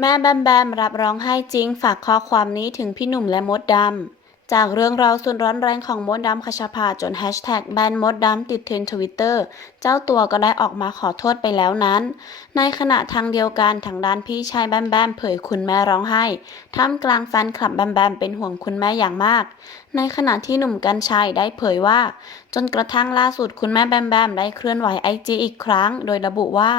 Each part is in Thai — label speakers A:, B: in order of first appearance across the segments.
A: แม่แบมแบมรับร้องไห้จริงฝากข้อความนี้ถึงพี่หนุ่มและมดดำ จากเรื่องราวสุดร้อนแรงของมดดำคชาภาจนแฮชแท็กแบนมดดำติดเทรนทวิตเตอร์เจ้าตัวก็ได้ออกมาขอโทษไปแล้วนั้น ในขณะทางเดียวกันทางด้านพี่ชายแบมแบมเผยคุณแม่ร้องไห้ท่ามกลางแฟนคลับแบมแบมเป็นห่วงคุณแม่อย่างมาก ในขณะที่หนุ่มกัญชัยได้เผยว่า จนกระทั่งล่าสุดคุณแม่แบมแบมได้เคลื่อนไหวไอจีอีกครั้ง โดยระบุว่า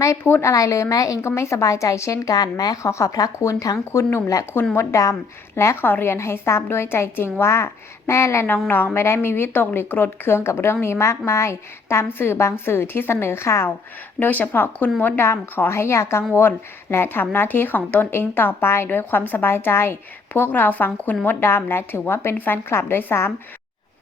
A: ไม่พูดอะไรเลยแม่เองก็ไม่สบายใจเช่นกัน แม่ขอขอบพระคุณทั้งคุณหนุ่มและคุณมดดำและขอเรียนให้ทราบด้วยใจจริงว่า แม่และน้องๆ ไม่ได้มีวิตกหรือโกรธเคืองกับเรื่องนี้มากมาย ตามสื่อบางสื่อที่เสนอข่าว โดยเฉพาะคุณมดดำขอให้อย่ากังวล และทำหน้าที่ของตนเองต่อไปด้วยความสบายใจ พวกเราฟังคุณมดดำและถือว่าเป็นแฟนคลับด้วยซ้ำ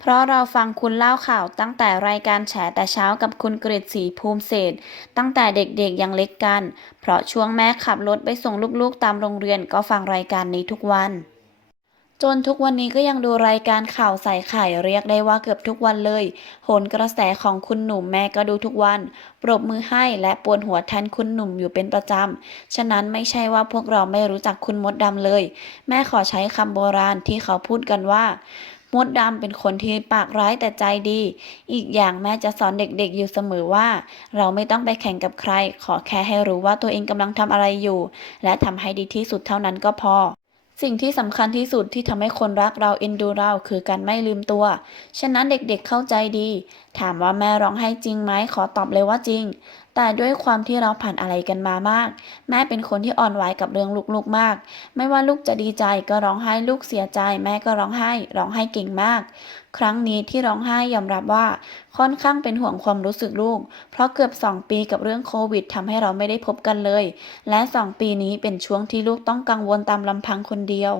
A: เพราะเราฟังคุณเล่าข่าวตั้งแต่รายการแฉแต่เช้ากับคุณกฤษศรีภูมิเศรษฐ์ตั้งแต่เด็กๆยังเล็กกัน เพราะช่วงแม่ขับรถไปส่งลูกๆตามโรงเรียนก็ฟังรายการนี้ทุกวัน จนทุกวันนี้ก็ยังดูรายการข่าวใส่ไข่เรียกได้ว่าเกือบทุกวันเลยโหนกระแสของคุณหนุ่มแม่ก็ดูทุกวัน ปรบมือให้และปวดหัวแทนคุณหนุ่มอยู่เป็นประจำ ฉะนั้นไม่ใช่ว่าพวกเราไม่รู้จักคุณมดดำเลย แม่ขอใช้คำโบราณที่เขาพูดกันว่า มดดำเป็นคนที่ปากร้ายแต่ใจดี อีกอย่างแม่จะสอนเด็กๆอยู่เสมอว่า เราไม่ต้องไปแข่งกับใคร ขอแค่ให้รู้ว่าตัวเองกำลังทำอะไรอยู่ และทำให้ดีที่สุดเท่านั้นก็พอสิ่งที่สำคัญที่สุดที่ทำให้คนรักเราเอ็นดูเราคือการไม่ลืมตัว ฉะนั้นเด็กๆเข้าใจดี ถามว่าแม่ร้องไห้จริงไหมขอตอบเลยว่าจริง แต่ด้วยความที่เราผ่านอะไรกันมามาก แม่เป็นคนที่อ่อนไหวกับเรื่องลูกๆมาก ไม่ว่าลูกจะดีใจก็ร้องไห้ลูกเสียใจ แม่ก็ร้องไห้ ร้องไห้เก่งมาก ครั้งนี้ที่ร้องไห้ยอมรับว่าค่อนข้างเป็นห่วงความรู้สึกลูก เพราะเกือบ 2 ปีกับเรื่องโควิดทำให้เราไม่ได้พบกันเลย และ 2 ปีนี้เป็นช่วงที่ลูกต้องกังวลตามลำพังคนเดียว